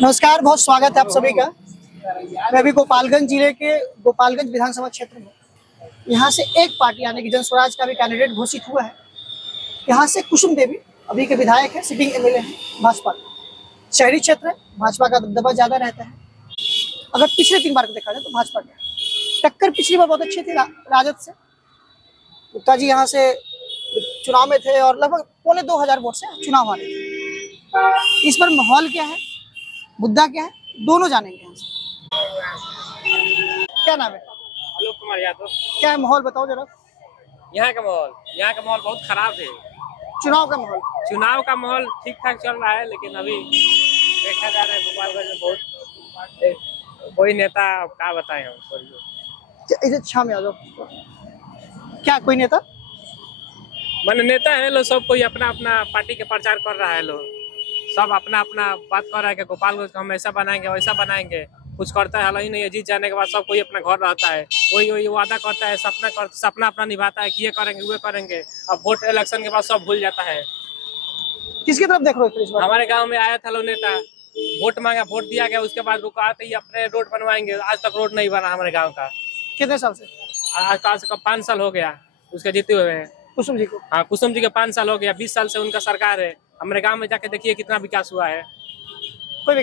नमस्कार, बहुत स्वागत है आप सभी का। मैं अभी गोपालगंज जिले के गोपालगंज विधानसभा क्षेत्र में, यहाँ से एक पार्टी यानी कि जन स्वराज का भी कैंडिडेट घोषित हुआ है। यहाँ से कुसुम देवी अभी के विधायक है, सिटिंग एमएलए है भाजपा का। शहरी क्षेत्र है, भाजपा का दबदबा ज्यादा रहता है। अगर पिछले 3 बार को देखा जाए तो भाजपा का टक्कर पिछली बार बहुत अच्छी थी राजद से। गुप्ता जी यहाँ से चुनाव में थे और लगभग 2500 वोट से चुनाव हारे थे। इस बार माहौल क्या है, मुद्दा क्या है, दोनों जानेंगे यहाँ से। क्या नाम है? आलोक कुमार यादव। क्या है माहौल, बताओ जरा। यहाँ का माहौल बहुत खराब है। चुनाव का माहौल ठीक ठाक चल रहा है, लेकिन अभी देखा जा रहा है गोपालगंज में बहुत कोई नेता, क्या बताएं हम। इधर शाम यादव, क्या कोई नेता मन नेता है लोग, सब कोई अपना अपना पार्टी के प्रचार कर रहा है। लोग सब अपना अपना बात कर रहा है कि गोपालगंज को हम ऐसा बनाएंगे वैसा बनाएंगे। कुछ करता है ही नहीं है। जीत जाने के बाद सब कोई अपना घर रहता है, कोई वादा करता है, सपना अपना निभाता है कि ये करेंगे वो करेंगे। अब वोट इलेक्शन के बाद सब भूल जाता है। किसकी तरफ देख रहे हो इस बार? हमारे गांव में आया था लो नेता, वोट मांगा, वोट दिया गया, उसके बाद वो कहते ही अपने रोड बनवाएंगे। आज तक रोड नहीं बना हमारे गाँव का। कितने साल से? आज का 5 साल हो गया उसके जीते हुए हैं। कुसुम जी को? हाँ, कुसुम जी के 5 साल हो गया। 20 साल से उनका सरकार है। हमारे गांव में जाके देखिए कितना विकास हुआ है। कोई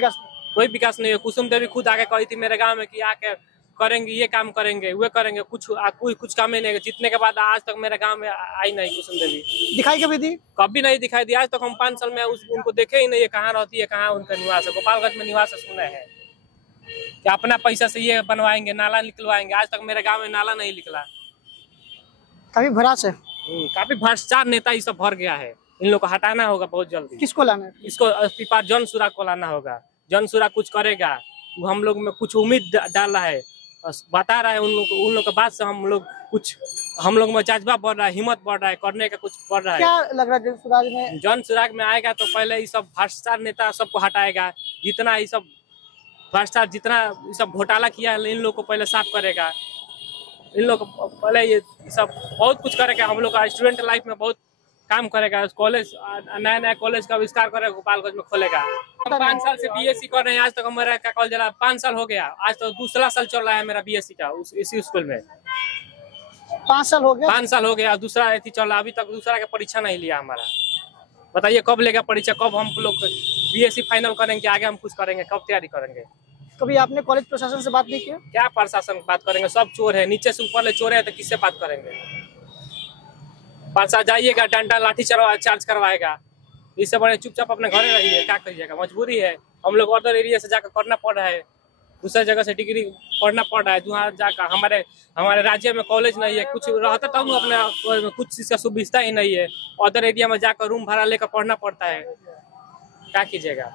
विकास नहीं है। कुसुम देवी खुद आके कही थी मेरे गांव में कि आके करेंगे, ये काम करेंगे वो करेंगे। कुछ काम ही नहीं। जीतने के बाद आज तक मेरे गांव में आई नहीं कुसुम देवी। दिखाई कभी दी? कभी नहीं दिखाई दी। आज तक हम 5 साल में उनको देखे ही नहीं है। कहाँ रहती है, कहाँ उनका निवास है। गोपालगंज में निवास है, सुना है कि अपना पैसा से ये बनवाएंगे, नाला निकलवाएंगे। आज तक मेरे गाँव में नाला नहीं निकला। काफी भ्रष्ट है। काफी भ्रष्टाचार नेता ये सब भर गया है। इन लोग को हटाना होगा बहुत जल्दी। किसको लाना है? इसको इस्तीफा जन सुराग को लाना होगा। जन सुराग कुछ करेगा, वो हम लोग में कुछ उम्मीद डाल रहा है, बता रहा है। उन लोग के बाद से हम लोग में जज्बा बढ़ रहा है, हिम्मत बढ़ रहा है, करने का कुछ बढ़ रहा है। क्या लग रहा है जन सुराग में आएगा तो पहले ये सब भ्रष्टाचार नेता सबको हटाएगा। जितना ये सब भ्रष्टाचार, जितना ये सब घोटाला किया है, इन लोग को पहले साफ करेगा। इन लोग पहले ये सब बहुत कुछ करेगा। हम लोग का स्टूडेंट लाइफ में बहुत काम करेगा। कॉलेज, नया कॉलेज का आविष्कार करेगा, गोपालगंज में खोलेगा। 5 साल से बीएससी कर रहे हैं। आज तक हमारा क्या कॉलेज 5 साल हो गया। आज तो दूसरा साल चल रहा है मेरा बीएससी का इसी स्कूल में। 5 साल हो गया। 5 साल हो गया, दूसरा अथी चल रहा। अभी तक दूसरा का परीक्षा नहीं लिया हमारा। बताइए कब लेगा परीक्षा, कब हम लोग बीएससी फाइनल करेंगे, आगे हम कुछ करेंगे, कब तैयारी करेंगे। कभी आपने कॉलेज प्रशासन से बात नहीं किया? क्या प्रशासन बात करेंगे, सब चोर है। नीचे से ऊपर ले चोर है तो किससे बात करेंगे। पास जाइएगा, डंडा लाठी चार्ज करवाएगा। इससे बड़े चुपचाप अपने घर रहिए। क्या करिएगा, मजबूरी है। हम लोग अदर एरिया से जाकर करना पड़ रहा है, दूसरे जगह से डिग्री पढ़ना पड़ रहा है। वहाँ जाकर हमारे राज्य में कॉलेज नहीं है। कुछ रहता तब अपने कुछ चीज का सुविधा ही नहीं है। अदर एरिया में जाकर रूम भाड़ा लेकर पढ़ना पड़ता है। क्या कीजिएगा।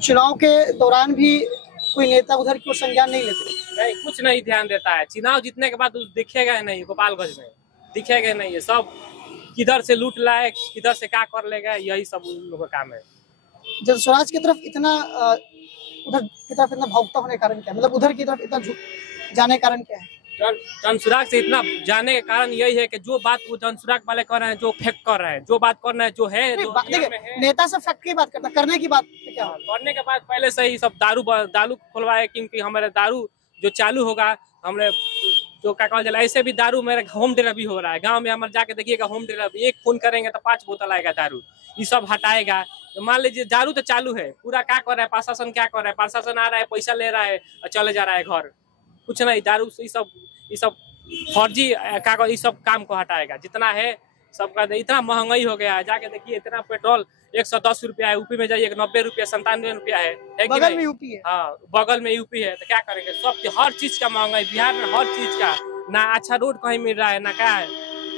चुनाव के दौरान भी कोई नेता उधर की संज्ञान नहीं लेते? नहीं, कुछ नहीं ध्यान देता है। चुनाव जीतने के बाद दिखेगा नहीं गोपालगंज में, दिखेगा नहीं है। सब किधर से लूट लाए, किधर से क्या कर लेगा, यही सब उन लोगों का काम है। जन स्वराज की तरफ इतना उधर की तरफ इतना भावुकता होने का कारण क्या है? मतलब उधर की तरफ इतना जाने का कारण क्या है? जन सुराग से इतना जाने का कारण यही है कि जो बात वो जन सुराग वाले कर रहे हैं, जो फेक कर रहे हैं, जो बात कर रहे हैं, जो है, नेता से फैक्ट की बात करता, करने की बात क्या? करने के बाद पहले से ही सब दारू खुलवाए। क्योंकि हमारे दारू जो चालू होगा, हमने जो क्या कहल जाला, ऐसे भी दारू मेरे होम डिलीवरी हो रहा है। गांव में हमारे जाके देखिएगा, होम डिलीवरी। एक फोन करेंगे तो 5 बोतल आएगा दारू। ये सब हटाएगा तो मान लीजिए दारू तो चालू है। पूरा क्या कर रहा है प्रशासन, क्या कर रहा है प्रशासन, आ रहा है, पैसा ले रहा है और चले जा रहा है घर। कुछ नहीं, दारू ये सब फर्जी कागज, ये सब काम को हटाएगा। जितना है सबका इतना महंगाई हो गया है। जाके देखिए, इतना पेट्रोल 110 रुपया है। यूपी में जाइए 90 रुपया, 97 रुपया है। बगल में यूपी है। हाँ, बगल में यूपी है। तो क्या करेंगे, सब हर चीज का महंगाई बिहार में, हर चीज का। ना अच्छा रोड कहीं मिल रहा है, ना क्या है,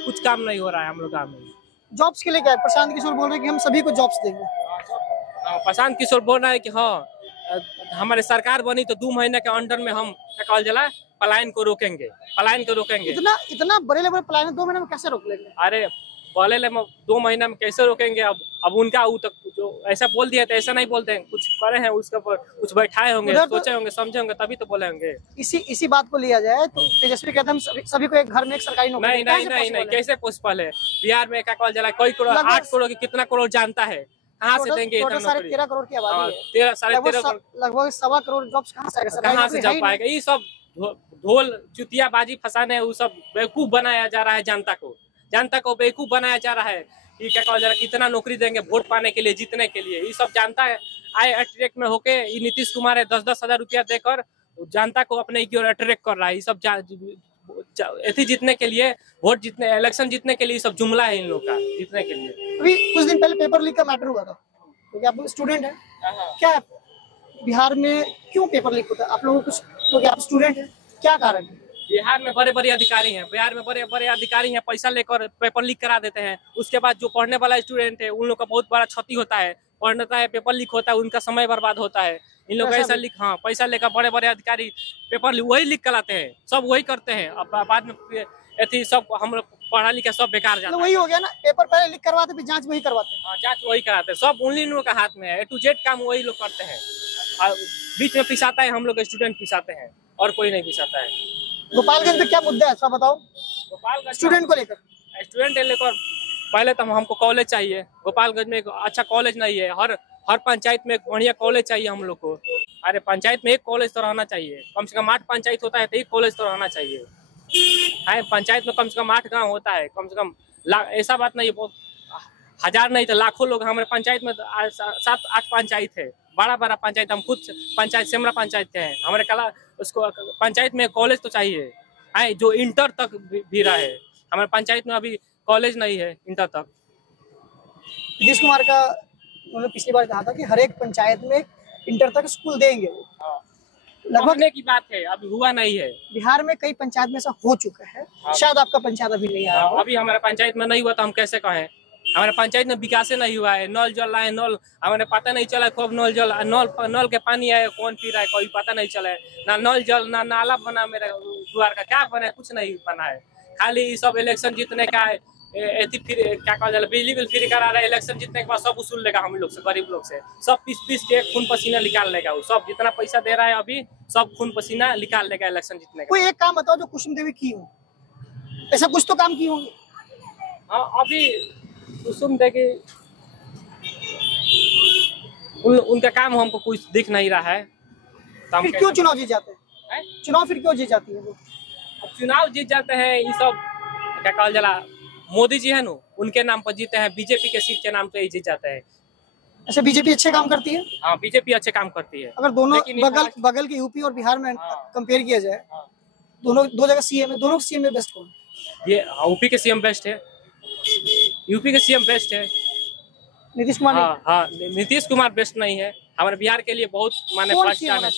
कुछ काम नहीं हो रहा है हम लोग गाँव में। जॉब्स के लिए क्या है? प्रशांत किशोर बोल रहे हैं कि हम सभी को जॉब्स देंगे। प्रशांत किशोर बोल रहा है कि हाँ, हमारे सरकार बनी तो 2 महीने के अंडर में हम क्या कहल जाला, पलायन को रोकेंगे। इतना बड़े लेवल पलायन 2 महीने में कैसे रोक लेंगे? अरे बोले 2 महीने में कैसे रोकेंगे। अब उनका जो ऐसा बोल दिया तो ऐसा नहीं बोलते हैं। कुछ करे हैं उसके ऊपर, कुछ बैठाए होंगे, सोचे होंगे, समझे होंगे, तभी तो बोले होंगे। इसी बात को लिया जाए तो तेजस्वी कहते हैं सभी को एक घर में एक सरकारी नौकरी। नहीं, कैसे पॉसिबल है। बिहार में क्या कहल जाला, कई करोड़, 8 करोड़ की कितना करोड़ जानता है। कहाँ से देंगे इतना नौकरी? 13.5 करोड़ की आबादी है, 13.5 करोड़ लगभग 1.25 करोड़ जॉब्स कहाँ से आएगा? कहाँ से जब पाएगा? ये सब ढोल चुतियाबाजी फंसाने, वो सब बेवकूफ बनाया जा रहा है जनता को बेवकूफ बनाया जा रहा है कि क्या कहा जा रहा है, कितना नौकरी देंगे वोट पाने के लिए, जीतने के लिए। ये सब जानता है आए अट्रैक्ट में होके ये नीतीश कुमार है 10-10 हजार रुपया देकर जनता को अपने की ओर अट्रैक्ट कर रहा है। ये सब एथी जीतने के लिए, वोट जीतने, इलेक्शन जीतने के लिए सब जुमला है इन लोग का, जीतने के लिए। अभी कुछ दिन पहले पेपर लीक का मैटर हुआ था, क्योंकि आप स्टूडेंट हैं, क्या बिहार में क्यों पेपर लीक होता है? आप लोगों को कुछ, क्योंकि आप स्टूडेंट हैं, क्या कारण है? बिहार में बड़े बड़े अधिकारी हैं, पैसा लेकर पेपर लीक करा देते हैं। उसके बाद जो पढ़ने वाला स्टूडेंट है उन लोग का बहुत बड़ा क्षति होता है, पढ़ता है, पेपर लीक होता है, उनका समय बर्बाद होता है। इन लोग ऐसा लीक, हाँ, पैसा लेकर बड़े बड़े अधिकारी पेपर वही लीक कराते हैं, सब वही करते हैं। अब बाद में ऐसी सब हम लोग पढ़ा लिखा सब बेकार जाता है। वही हो गया ना, पेपर पहले लीक करवाते फिर जांच वही करवाते हैं। हाँ, जांच वही कराते हैं, सब उन्हीं लोगों का हाथ में है, A to Z काम वही लोग करते हैं। बीच में पिसाता है, हम लोग स्टूडेंट पिसाते हैं और कोई नहीं पिसाता है। गोपालगंज में क्या मुद्दा है सब बताओ, गोपालगंज स्टूडेंट को लेकर? पहले तो हमको कॉलेज चाहिए। गोपालगंज में एक अच्छा कॉलेज नहीं है, हर पंचायत में एक बढ़िया कॉलेज चाहिए हम लोग को। अरे पंचायत में एक कॉलेज तो रहना चाहिए, कम से कम 8 पंचायत होता है तो एक कॉलेज तो रहना चाहिए। पंचायत में कम से कम 8 गाँव होता है, कम से कम ऐसा बात नहीं, 1000 नहीं तो लाखों लोग हमारे पंचायत में 7-8 पंचायत है, बड़ा पंचायत। हम खुद पंचायत सेमरा पंचायत के हैं, हमारे कला उसको पंचायत में कॉलेज तो चाहिए, जो इंटर तक भी रहा है। हमारे पंचायत में अभी कॉलेज नहीं है इंटर तक। नीतीश कुमार का उन्होंने पिछली बार कहा था कि हर एक पंचायत में इंटर तक स्कूल देंगे, लगभग की बात है, अभी हुआ नहीं है। बिहार में कई पंचायत में ऐसा हो चुका है, शायद आपका पंचायत अभी नहीं आया। अभी हमारे पंचायत में नहीं हुआ तो हम कैसे कहें? हमारे पंचायत में विकास नहीं हुआ है, नल जल रहा है, नल हमारे पता नहीं चला कब नल के पानी आए, कौन पी रहा है कोई पता नहीं चला है। ना नल जल, ना नाला बना मेरे द्वार का, क्या बना, कुछ नहीं बना है। खाली सब इलेक्शन जीतने का फिर क्या कहा जाए, बिजली बिल फ्री करा रहा है, इलेक्शन जीतने के बाद सब वसूल लेगा हम लोग से, गरीब लोग से, सब पीस के खून पसीना निकाल लेगा। वो सब जितना पैसा दे रहा है अभी सब खून पसीना निकाल लेगा इलेक्शन जीतने का। कोई एक काम बताओ जो कुसुम देवी की हो, ऐसा कुछ तो काम की होंगी। हाँ, अभी कुसुम देवी उनका काम हमको कुछ दिख नहीं रहा है। तो फिर क्यों चुनाव जीत जाते हैं? चुनाव फिर क्यों जीत जाती है वो? अब चुनाव जीत जाते हैं, ये सब क्या कहा जाला, मोदी जी है ना, उनके नाम पर जीते हैं, बीजेपी के सीट के नाम पे ही जीत जाते हैं। अच्छा, बीजेपी अच्छे काम करती है? हाँ, बीजेपी अच्छे काम करती है। अगर दोनों बगल के यूपी और बिहार में कंपेयर किया जाए, दोनों दो जगह सीएम है, दोनों सीएम में बेस्ट कौन? ये यूपी के सीएम बेस्ट है, यूपी के सीएम बेस्ट है। नीतीश कुमार? हाँ, नीतीश कुमार बेस्ट नहीं है, हमारे बिहार के लिए बहुत माने फर्स्ट टाइम है।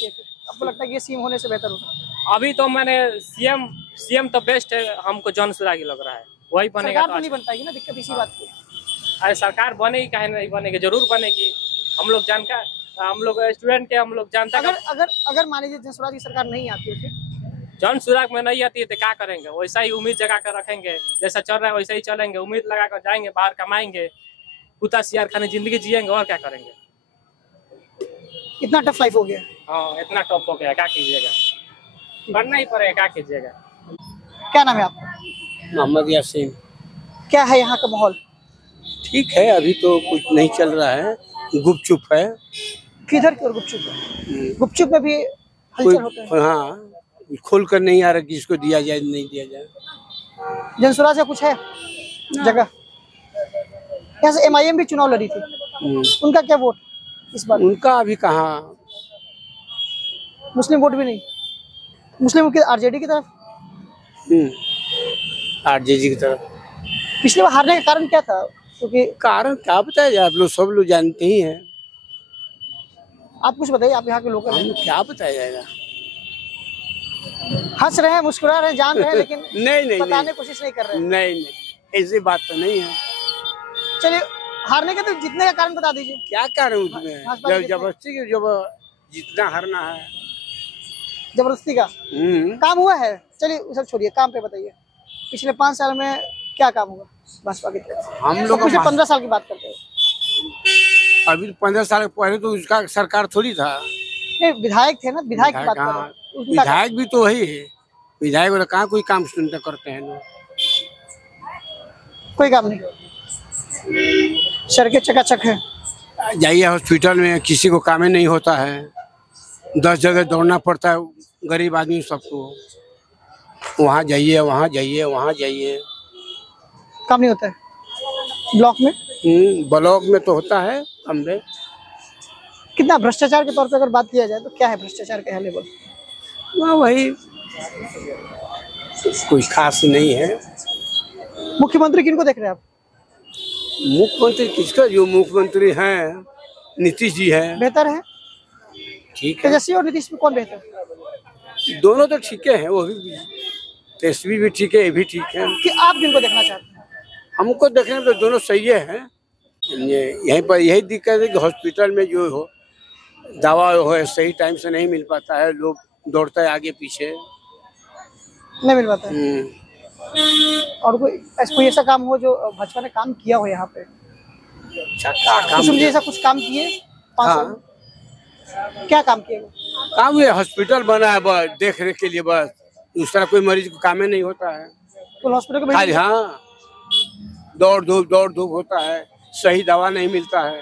आपको लगता है कि ये सीएम होने से बेहतर होगा? अभी तो मैंने सीएम तो बेस्ट है, हमको जॉन सुरागी लग रहा है, वही बनेगा। सरकार तो नहीं बन पाएगी ना, दिक्कत इसी बात की। अरे सरकार बनेगी, काहे नहीं बनेगी, जरूर बनेगी। हम लोग स्टूडेंट के, हम लोग जानता। अगर मान लीजिए जन स्वराज की सरकार नहीं आती है, जन सुराग में नहीं आती है तो क्या करेंगे? वैसा ही उम्मीद जगा कर रखेंगे, जैसा चल रहा है वैसा ही चलेंगे, उम्मीद लगा कर जाएंगे, बाहर कमाएंगे, कुत्ता सियार खाने जिंदगी जिएंगे, और क्या करेंगे? इतना टफ लाइफ हो गया। हाँ, इतना टफ हो गया, क्या कीजिएगा, करना ही पड़ेगा, क्या कीजिएगा। क्या नाम है आपका? मोहम्मद यासीन। क्या है यहाँ का माहौल? ठीक है, अभी तो कुछ नहीं चल रहा है, गुपचुप है। किधर की ओर गुपचुप है? गुपचुप में भी हलचल होता है? हाँ, खोल कर नहीं आ रहा कि इसको दिया जाए नहीं दिया जाए। जन स्वराज का कुछ है जगह? यहाँ से MIM भी चुनाव लड़ी थी, उनका क्या वोट इस बार? उनका अभी कहाँ, मुस्लिम वोट भी नहीं, मुस्लिम की RJD की तरफ, RJD की तरफ। पिछली बार हारने का कारण क्या था? क्योंकि कारण क्या बताया जाए, आप लोग सब लोग जानते ही हैं। आप कुछ बताइए, आप यहाँ के लोग हैं। क्या बताया जाएगा? हंस रहे हैं, मुस्कुरा रहे हैं, जान रहे हैं, लेकिन नहीं बताने की कोशिश नहीं कर रहे हैं। नहीं, ऐसी बात तो नहीं है। चलिए, हारने का तो जीतने का कारण बता दीजिए। क्या कारण उसमें? जब जबरदस्ती की, जब जितना हारना है, जबरदस्ती का काम हुआ है। चलिए सब छोड़िए, काम पे बताइए, पिछले 5 साल में क्या काम हुआ भाजपा की तरफ से? हम लोग पिछले 15 साल की बात करते हैं। अभी 15 साल पहले तो उसका सरकार थोड़ी था। नहीं, विधायक थे ना, विधायक की बात कर रहे हैं। विधायक भी तो वही है, विधायक वाला कहाँ कोई काम सुनते करते हैं लोग, कोई काम नहीं, सड़कें चकाचक है, जाइए हॉस्पिटल में, किसी को काम ही नहीं होता है, 10 जगह दौड़ना पड़ता है गरीब आदमी सबको। वहाँ जाइए, वहाँ जाइए, वहाँ जाइए, काम नहीं होता है ब्लॉक में। ब्लॉक में तो होता है हमने। कितना भ्रष्टाचार के तौर पे अगर बात किया जाए तो क्या है भ्रष्टाचार का लेवल? वही कोई खास नहीं है। मुख्यमंत्री किनको देख रहे हैं आप? मुख्यमंत्री किसका, जो मुख्यमंत्री हैं नीतीश जी हैं। बेहतर है? ठीक है, तेजस्वी और नीतीश में कौन बेहतर है? दोनों तो ठीक है, वो भी तेजस्वी भी ठीक है, ये भी ठीक है। कि आप किनको देखना चाहते हैं? हमको देखने में तो दोनों सही है। यहीं पर यही दिक्कत है कि हॉस्पिटल में जो हो दवा हो सही टाइम से नहीं मिल पाता है, लोग दौड़ता है आगे पीछे, नहीं मिल पाता है। और कोई ऐसा काम हो जो भाजपा ने काम किया हो यहाँ पे? कुसुम जी ऐसा कुछ काम किए 5 साल? हाँ। क्या काम किए? काम ये हॉस्पिटल बना है बस देख रेख के लिए, बस दूसरा कोई मरीज को काम ही नहीं होता है। तो हॉस्पिटल को खाली हाँ दौड़ धूप होता है, सही दवा नहीं मिलता है।